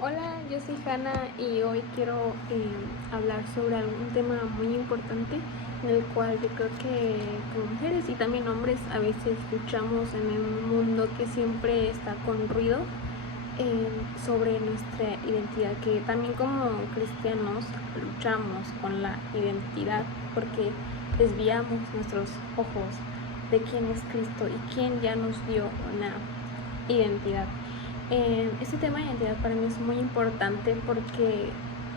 Hola, yo soy Hanna y hoy quiero hablar sobre algún tema muy importante en el cual yo creo que como mujeres y también hombres a veces luchamos en un mundo que siempre está con ruido sobre nuestra identidad, que también como cristianos luchamos con la identidad porque desviamos nuestros ojos de quién es Cristo y quién ya nos dio una identidad. Este tema de identidad para mí es muy importante porque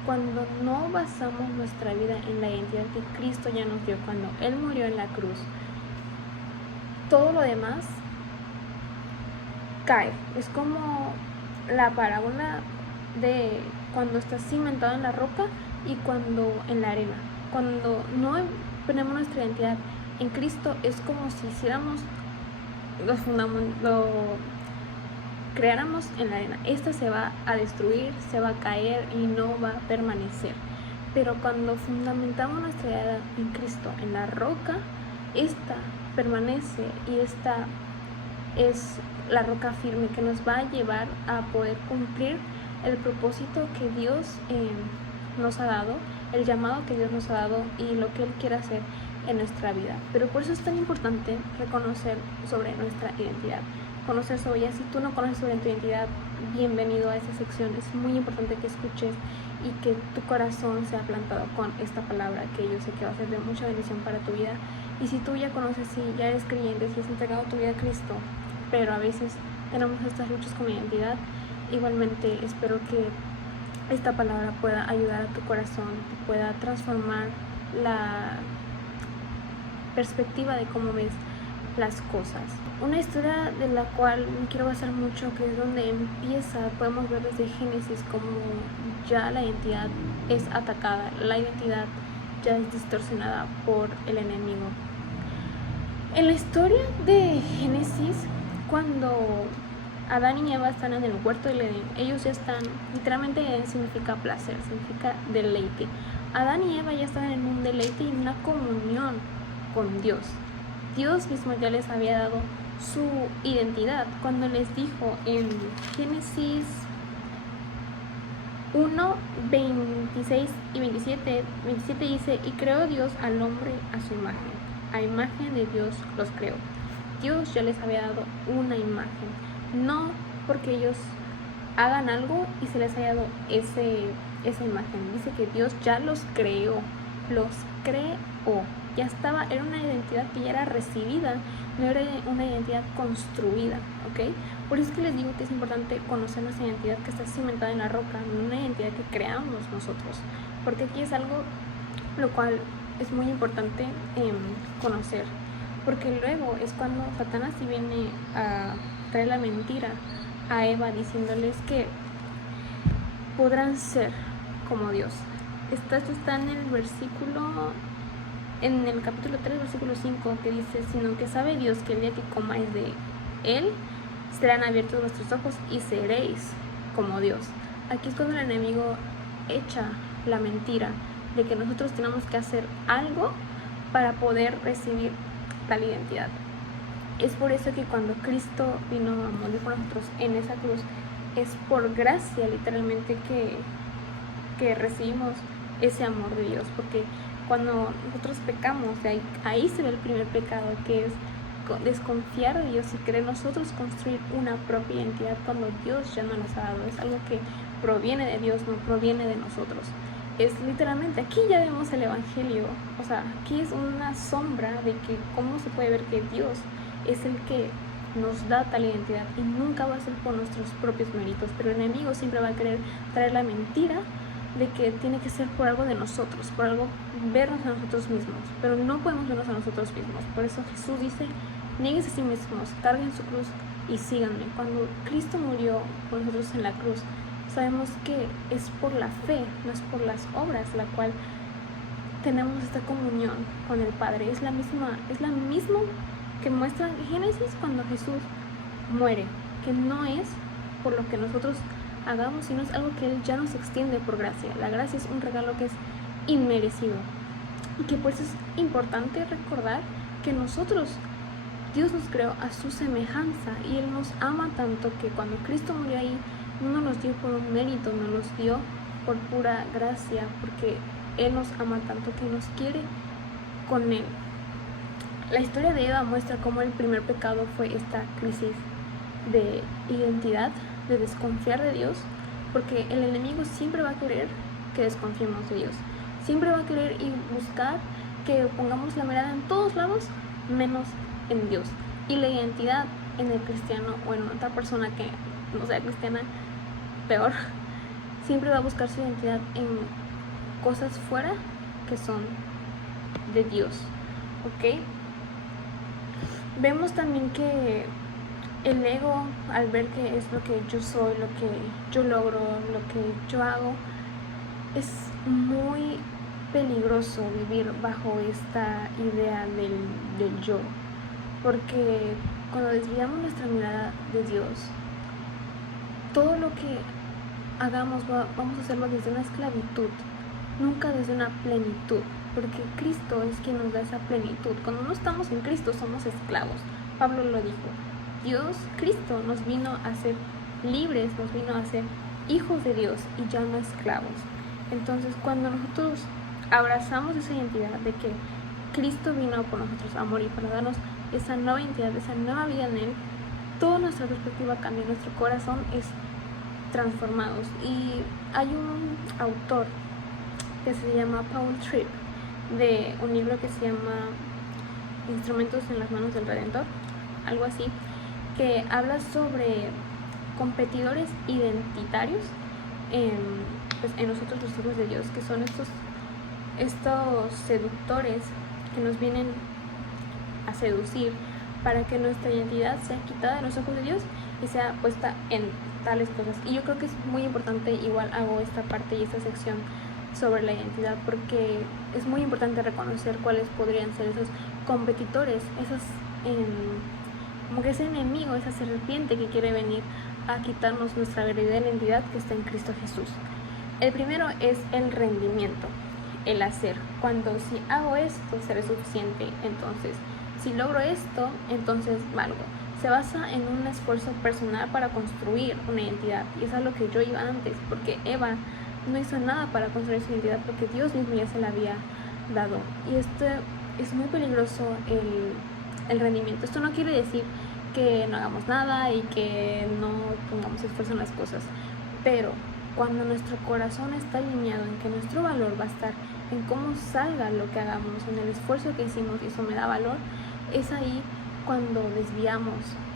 cuando no basamos nuestra vida en la identidad que Cristo ya nos dio, cuando Él murió en la cruz, todo lo demás cae. Es como la parábola de cuando estás cimentado en la roca y cuando en la arena. Cuando no ponemos nuestra identidad en Cristo es como si hiciéramos lo creáramos en la arena. Esta se va a destruir, se va a caer y no va a permanecer. Pero cuando fundamentamos nuestra identidad en Cristo, en la roca, esta permanece y esta es la roca firme que nos va a llevar a poder cumplir el propósito que Dios nos ha dado, el llamado que Dios nos ha dado y lo que Él quiere hacer en nuestra vida. Pero por eso es tan importante reconocer sobre nuestra identidad, conocer sobre ella. Si tú no conoces sobre tu identidad, bienvenido a esta sección. Es muy importante que escuches y que tu corazón sea plantado con esta palabra, que yo sé que va a ser de mucha bendición para tu vida. Y si tú ya conoces, si ya eres creyente, si has entregado tu vida a Cristo, pero a veces tenemos estas luchas con la identidad, igualmente espero que esta palabra pueda ayudar a tu corazón, pueda transformar la perspectiva de cómo ves las cosas. Una historia de la cual me quiero basar mucho, que es donde empieza, podemos ver desde Génesis cómo ya la identidad es atacada, la identidad ya es distorsionada por el enemigo. En la historia de Génesis, cuando Adán y Eva están en el huerto del Edén, ellos ya están, literalmente Edén significa placer, significa deleite. Adán y Eva ya están en un deleite y en una comunión con Dios. Dios mismo ya les había dado su identidad cuando les dijo en Génesis 1, 26 y 27 dice: y creó Dios al hombre a su imagen, a imagen de Dios los creó. Dios ya les había dado una imagen, no porque ellos hagan algo y se les haya dado esa imagen. Dice que Dios ya los creó, ya estaba, era una identidad que ya era recibida, no era una identidad construida, ¿ok? Por eso es que les digo que es importante conocer nuestra identidad que está cimentada en la roca, no una identidad que creamos nosotros, porque aquí es algo lo cual es muy importante conocer, porque luego es cuando Satanás viene a traer la mentira a Eva diciéndoles que podrán ser como Dios. Esto está en el versículo, en el capítulo 3, versículo 5, que dice: sino que sabe Dios que el día que comáis de Él, serán abiertos vuestros ojos y seréis como Dios. Aquí es cuando el enemigo echa la mentira de que nosotros tenemos que hacer algo para poder recibir tal identidad. Es por eso que cuando Cristo vino a morir por nosotros en esa cruz, es por gracia literalmente que recibimos ese amor de Dios, porque cuando nosotros pecamos, ahí se ve el primer pecado, que es desconfiar de Dios y querer nosotros construir una propia identidad cuando Dios ya no nos ha dado. Es algo que proviene de Dios, no proviene de nosotros. Es literalmente, aquí ya vemos el evangelio, o sea, aquí es una sombra de que cómo se puede ver que Dios es el que nos da tal identidad y nunca va a ser por nuestros propios méritos, pero el enemigo siempre va a querer traer la mentira de que tiene que ser por algo de nosotros, por algo, vernos a nosotros mismos, pero no podemos vernos a nosotros mismos. Por eso Jesús dice: nieguense a sí mismos, carguen su cruz y síganme. Cuando Cristo murió por nosotros en la cruz, sabemos que es por la fe, no es por las obras, la cual tenemos esta comunión con el Padre. Es la misma que muestra Génesis cuando Jesús muere, que no es por lo que nosotros hagamos, sino es algo que Él ya nos extiende por gracia. La gracia es un regalo que es inmerecido y que por eso es importante recordar que nosotros, Dios nos creó a su semejanza y Él nos ama tanto que cuando Cristo murió ahí, no nos los dio por un mérito, nos los dio por pura gracia, porque Él nos ama tanto que nos quiere con Él. La historia de Eva muestra cómo el primer pecado fue esta crisis de identidad, de desconfiar de Dios, porque el enemigo siempre va a querer que desconfiemos de Dios, siempre va a querer y buscar que pongamos la mirada en todos lados menos en Dios. Y la identidad en el cristiano o en otra persona que no sea cristiana, peor, siempre va a buscar su identidad en cosas fuera que son de Dios, ¿ok? Vemos también que el ego, al ver que es lo que yo soy, lo que yo logro, lo que yo hago, es muy peligroso vivir bajo esta idea del yo, porque cuando desviamos nuestra mirada de Dios, todo lo que hagamos vamos a hacerlo desde una esclavitud, nunca desde una plenitud, porque Cristo es quien nos da esa plenitud. Cuando no estamos en Cristo somos esclavos. Pablo lo dijo. Dios, Cristo, nos vino a ser libres, nos vino a ser hijos de Dios y ya no esclavos. Entonces, cuando nosotros abrazamos esa identidad de que Cristo vino por nosotros a morir para darnos esa nueva identidad, esa nueva vida en Él, toda nuestra perspectiva cambia, nuestro corazón es transformado. Y hay un autor que se llama Paul Tripp, de un libro que se llama Instrumentos en las manos del Redentor, algo así, que habla sobre competidores identitarios en nosotros los hijos de Dios, que son estos seductores que nos vienen a seducir para que nuestra identidad sea quitada de los ojos de Dios y sea puesta en tales cosas. Y yo creo que es muy importante, igual hago esta parte y esta sección sobre la identidad, porque es muy importante reconocer cuáles podrían ser esos competidores, como que ese enemigo, esa serpiente que quiere venir a quitarnos nuestra verdadera identidad que está en Cristo Jesús. El primero es el rendimiento, el hacer. Cuando si hago esto seré suficiente, entonces si logro esto, entonces valgo. Se basa en un esfuerzo personal para construir una identidad, y eso es lo que yo iba antes, porque Eva no hizo nada para construir su identidad porque Dios mismo ya se la había dado. Y esto es muy peligroso, el rendimiento. Esto no quiere decir que no hagamos nada y que no pongamos esfuerzo en las cosas, pero cuando nuestro corazón está alineado en que nuestro valor va a estar en cómo salga lo que hagamos, en el esfuerzo que hicimos, y eso me da valor, es ahí cuando desviamos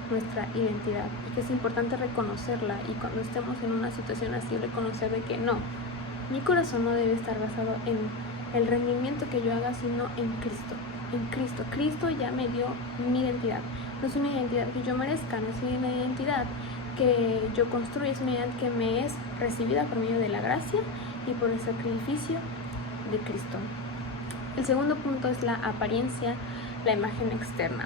nuestra identidad, y que es importante reconocerla, y cuando estemos en una situación así, reconocer de que no, mi corazón no debe estar basado en el rendimiento que yo haga, sino en Cristo. Cristo ya me dio mi identidad. No es una identidad que yo merezca, no es una identidad que yo construyo, es una identidad que me es recibida por medio de la gracia y por el sacrificio de Cristo. El segundo punto es la apariencia, la imagen externa,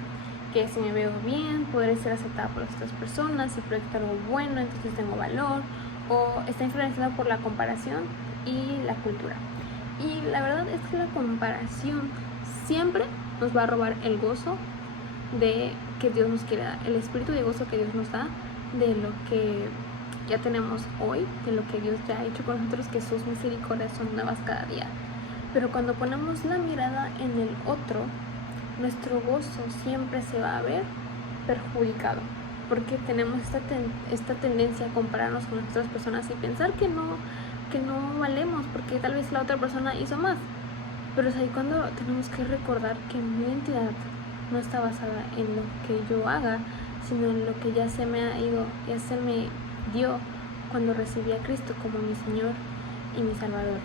que si me veo bien, podré ser aceptada por las otras personas, si proyecto algo bueno, entonces tengo valor, o está influenciada por la comparación y la cultura. Y la verdad es que la comparación siempre nos va a robar el gozo de que Dios nos quiere dar, el espíritu de gozo que Dios nos da de lo que ya tenemos hoy, de lo que Dios ya ha hecho con nosotros, que sus misericordias son nuevas cada día. Pero cuando ponemos la mirada en el otro, nuestro gozo siempre se va a ver perjudicado, porque tenemos esta tendencia a compararnos con otras personas y pensar que no valemos, porque tal vez la otra persona hizo más. Pero es ahí cuando tenemos que recordar que mi identidad no está basada en lo que yo haga, sino en lo que ya se me dio cuando recibí a Cristo como mi Señor y mi Salvador.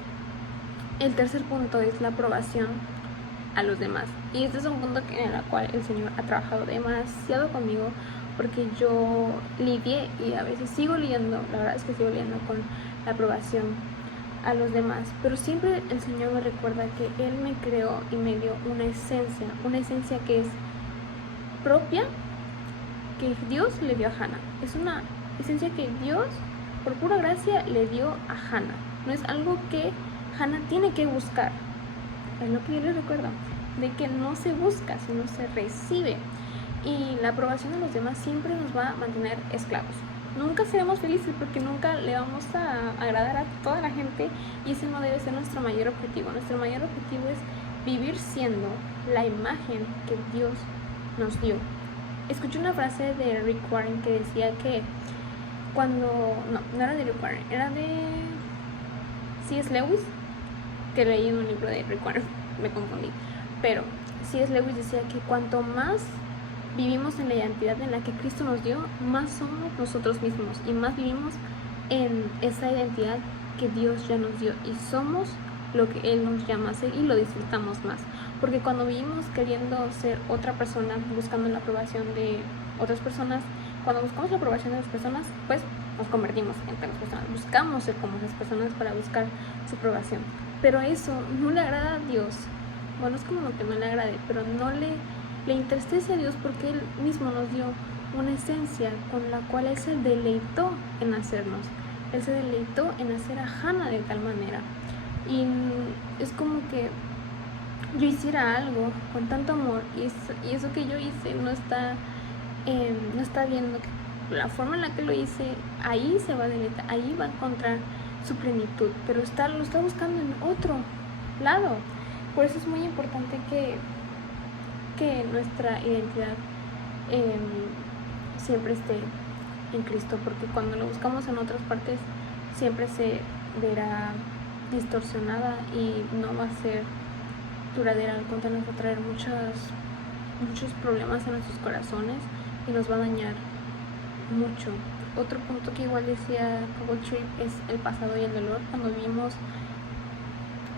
El tercer punto es la aprobación a los demás, y este es un punto en el cual el Señor ha trabajado demasiado conmigo, porque yo lidié y a veces sigo lidiando, la verdad es que sigo lidiando con la aprobación a los demás, pero siempre el Señor me recuerda que Él me creó y me dio una esencia que es propia, que Dios le dio a Hannah. Es una esencia que Dios por pura gracia le dio a Hannah, no es algo que Hannah tiene que buscar. Es lo que yo les recuerdo, de que no se busca, sino se recibe. Y la aprobación de los demás siempre nos va a mantener esclavos. nunca seremos felices porque nunca le vamos a agradar a toda la gente, y ese no debe ser nuestro mayor objetivo. Nuestro mayor objetivo es vivir siendo la imagen que Dios nos dio. Escuché una frase de Rick Warren que decía que no era de Rick Warren, era de C.S. Lewis, que leí en un libro de Rick Warren, me confundí, pero C.S. Lewis decía que cuanto más vivimos en la identidad en la que Cristo nos dio, más somos nosotros mismos y más vivimos en esa identidad que Dios ya nos dio, y somos lo que Él nos llama a ser y lo disfrutamos más. Porque cuando vivimos queriendo ser otra persona, buscando la aprobación de otras personas, cuando buscamos la aprobación de las personas, pues nos convertimos en tales personas, buscamos ser como esas personas para buscar su aprobación, pero eso no le agrada a Dios. Bueno, es como lo que no le agrade, pero no le entristece a Dios, porque Él mismo nos dio una esencia con la cual Él se deleitó en hacernos. Él se deleitó en hacer a Hannah de tal manera, y es como que yo hiciera algo con tanto amor, y eso que yo hice no está viendo que la forma en la que lo hice, ahí se va a deleitar, ahí va a encontrar su plenitud, pero lo está buscando en otro lado. Por eso es muy importante que nuestra identidad siempre esté en Cristo, porque cuando lo buscamos en otras partes siempre se verá distorsionada y no va a ser duradera. Al contrario, nos va a traer muchos problemas en nuestros corazones y nos va a dañar mucho. Otro punto que igual decía Cogoltrick es el pasado y el dolor. Cuando vivimos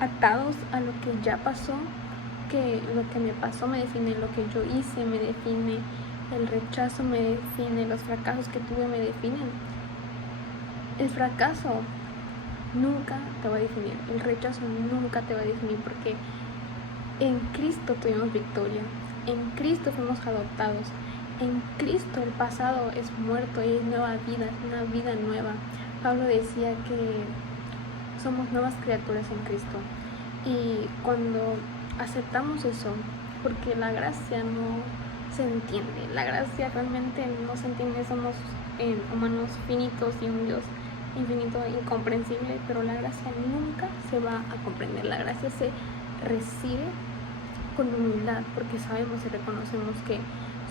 atados a lo que ya pasó, que lo que me pasó me define, lo que yo hice me define, el rechazo me define, los fracasos que tuve me definen. El fracaso nunca te va a definir, el rechazo nunca te va a definir, porque en Cristo tuvimos victoria, en Cristo fuimos adoptados, en Cristo el pasado es muerto y es nueva vida, es una vida nueva. Pablo decía que somos nuevas criaturas en Cristo, y cuando aceptamos eso, porque la gracia no se entiende, la gracia realmente no se entiende, somos humanos finitos y un Dios infinito, incomprensible, pero la gracia nunca se va a comprender. La gracia se recibe con humildad, porque sabemos y reconocemos que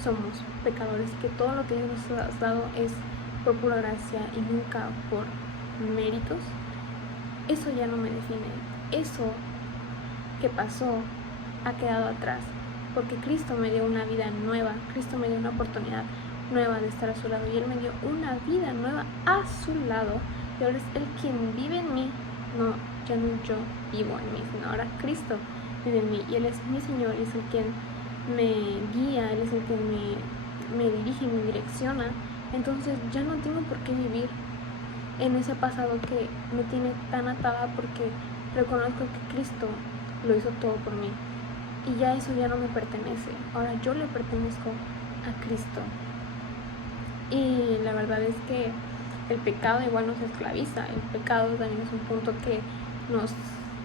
somos pecadores y que todo lo que Dios nos ha dado es por pura gracia y nunca por méritos. Eso ya no me define, eso que pasó ha quedado atrás, porque Cristo me dio una vida nueva, Cristo me dio una oportunidad nueva de estar a su lado, y Él me dio una vida nueva a su lado, y ahora es Él quien vive en mí, ya no yo vivo en mí, sino ahora Cristo vive en mí, y Él es mi Señor, y es el quien me guía, Él es el que me dirige y me direcciona. Entonces ya no tengo por qué vivir en ese pasado que me tiene tan atada, porque reconozco que Cristo lo hizo todo por mí, y ya eso ya no me pertenece, ahora yo le pertenezco a Cristo. Y la verdad es que el pecado igual nos esclaviza, el pecado también es un punto que nos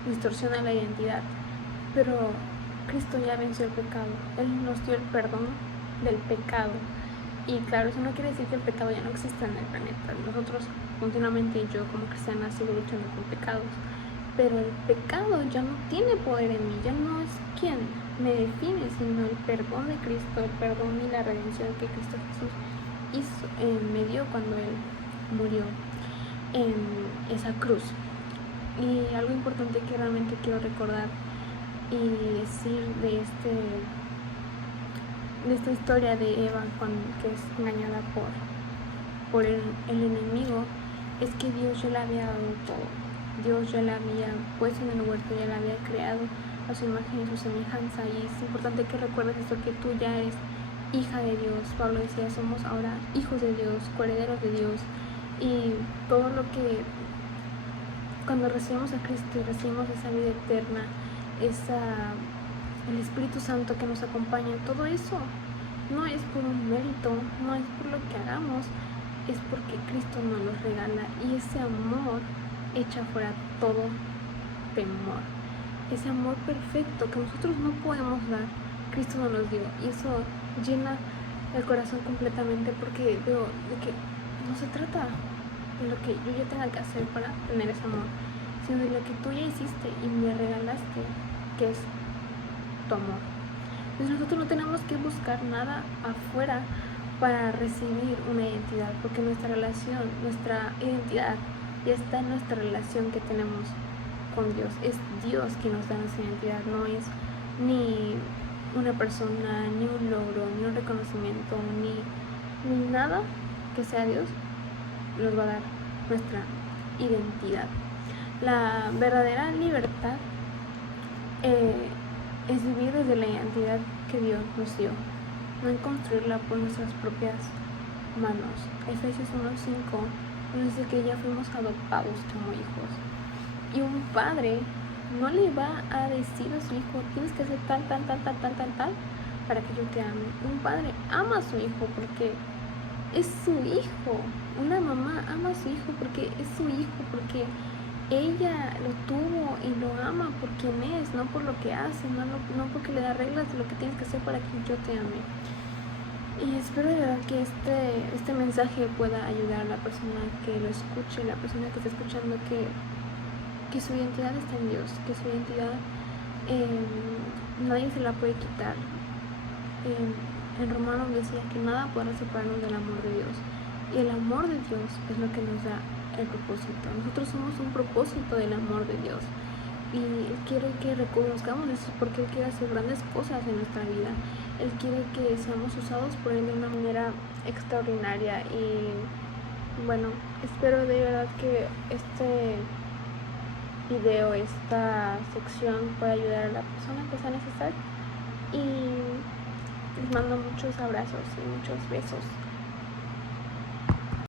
distorsiona la identidad, pero Cristo ya venció el pecado, Él nos dio el perdón del pecado. Y claro, eso no quiere decir que el pecado ya no exista en el planeta. Nosotros continuamente, yo como cristiana, sigo luchando con pecados, pero el pecado ya no tiene poder en mí, ya no es quien me define, sino el perdón de Cristo, el perdón y la redención que Cristo Jesús me dio cuando Él murió en esa cruz. Y algo importante que realmente quiero recordar y decir de esta historia de Eva, que es engañada por el enemigo, es que Dios ya le había dado todo. Dios ya la había puesto en el huerto, ya la había creado a su imagen y su semejanza, y es importante que recuerdes esto, que tú ya eres hija de Dios. Pablo decía, somos ahora hijos de Dios, coherederos de Dios, y todo lo que cuando recibimos a Cristo y recibimos esa vida eterna, el Espíritu Santo que nos acompaña, todo eso no es por un mérito, no es por lo que hagamos, es porque Cristo nos lo regala, y ese amor echa fuera todo temor. Ese amor perfecto que nosotros no podemos dar, Cristo nos lo dio, y eso llena el corazón completamente, porque veo de que no se trata de lo que yo ya tenga que hacer para tener ese amor, sino de lo que tú ya hiciste y me regalaste, que es tu amor. Entonces nosotros no tenemos que buscar nada afuera para recibir una identidad, porque nuestra relación, nuestra identidad ya está en nuestra relación que tenemos con Dios. Es Dios quien nos da nuestra identidad, no es ni una persona, ni un logro, ni un reconocimiento, ni nada que sea Dios nos va a dar nuestra identidad. La verdadera libertad es vivir desde la identidad que Dios nos dio, no en construirla por nuestras propias manos. Efesios 1:5 nos dice que ya fuimos adoptados como hijos, y un padre no le va a decir a su hijo, tienes que hacer tal para que yo te ame. Un padre ama a su hijo porque es su hijo. Una mamá ama a su hijo porque es su hijo, porque ella lo tuvo y lo ama por quien es, no por lo que hace, no porque le da reglas de lo que tienes que hacer para que yo te ame. Y espero de verdad que este mensaje pueda ayudar a la persona que lo escuche, la persona que está escuchando, que su identidad está en Dios, que su identidad nadie se la puede quitar. En Romanos decía que nada podrá separarnos del amor de Dios, y el amor de Dios es lo que nos da el propósito. Nosotros somos un propósito del amor de Dios, y Él quiere que reconozcamos eso, porque Él quiere hacer grandes cosas en nuestra vida. Él quiere que seamos usados por Él de una manera extraordinaria. Y bueno, espero de verdad que este video, esta sección pueda ayudar a la persona que sea necesaria, y les mando muchos abrazos y muchos besos.